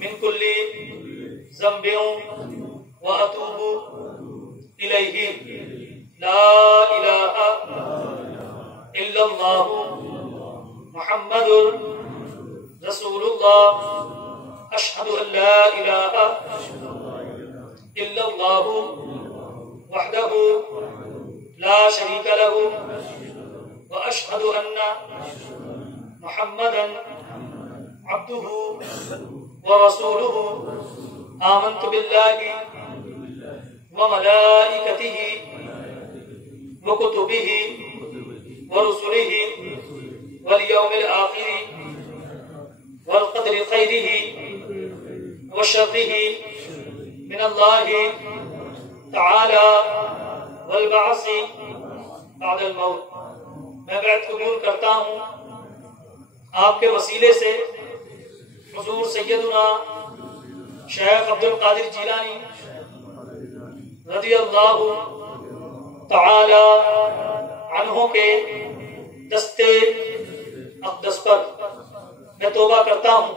من كل ذنب وأتوب إليه لا إله إلا الله محمد رسول الله أشهد أن لا إله إلا الله وحده لا شريك له وأشهد أن محمدا عبده ورسوله آمنت بالله وملائكته وكتبه ورسله واليوم الآخر والقدر خيره وشره من الله تعالى والبعث بعد الموت. میں بیعت قبول کرتا ہوں آپ کے وسیلے سے حضور سیدنا شیخ عبد القادر جیلانی رضی اللہ تعالی عنہ کے دستے اقدس پر میں توبہ کرتا ہوں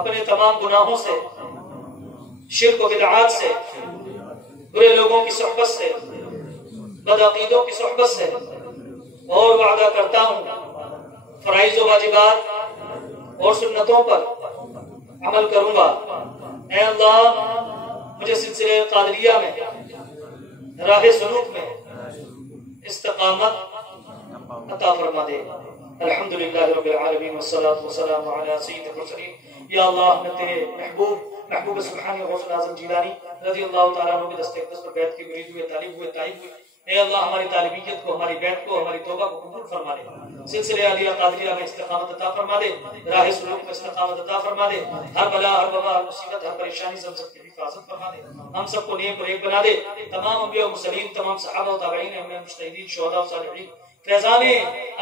اپنے تمام گناہوں سے، شرک و بدعات سے، برے لوگوں کی صحبت سے، بدعقیدوں کی صحبت سے، اور وعدہ کرتا ہوں فرائض و واجبات اور سنتوں پر عمل کروں گا. اے اللہ مجھے سلسلہ قادریہ میں، راہ سلوک میں استقامت عطا فرما دے. الحمدللہ رب العالمین والصلاة والسلام علی سید المرسلین. یا اللہ میں تیرے محبوب سبحانی غوث الاعظم جیلانی رضی اللہ تعالیٰ عنہ کے دستے اقدس پر بیعت کے مرید ہوئے، طالب ہوئے، تائب ہوئے. اے اللہ ہماری طالبیت کو، ہماری بیعت کو، ہماری توبہ کو قبول فرما دے. سلسلہ عالیہ قادریہ میں استقامت عطا فرما دے، راہ سلوک میں استقامت عطا فرما دے. ہر بلا، ہر وبا، ہر مصیبت، ہر پریشانی سے ہم سب کی حفاظت فرما دے. ہم سب کو نیک اور ایک بنا دے. تمام انبیاء و مرسلین، تمام صحابہ و تابعین، ائمہ مجتہدین، شہداء و صالحین، فیضان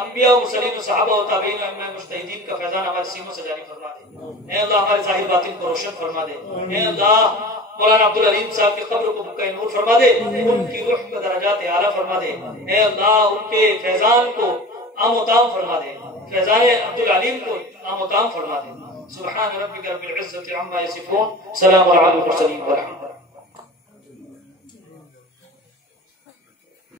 انبیاء و مرسلین و صحابہ و تابعین، ائمہ مجتہدین کا فیضان ہمارے سینوں سے جاری فرما دے. اے اللہ ہمارے ظاہر باطن کو روشن فرما دے. اے اللہ مولانا عبدالعلیم صاحب کی قبر کو بقع نور فرما دے، ان کی روح کو درجات اعلیٰ فرما دے. اے اللہ ان کے فیضان کو عام و تام فرما دے، فیضان عبدالعلیم کو عام و تام فرما دے. سبحان ربک رب العزت عما یصفون، سلام علی المرسلین والحمد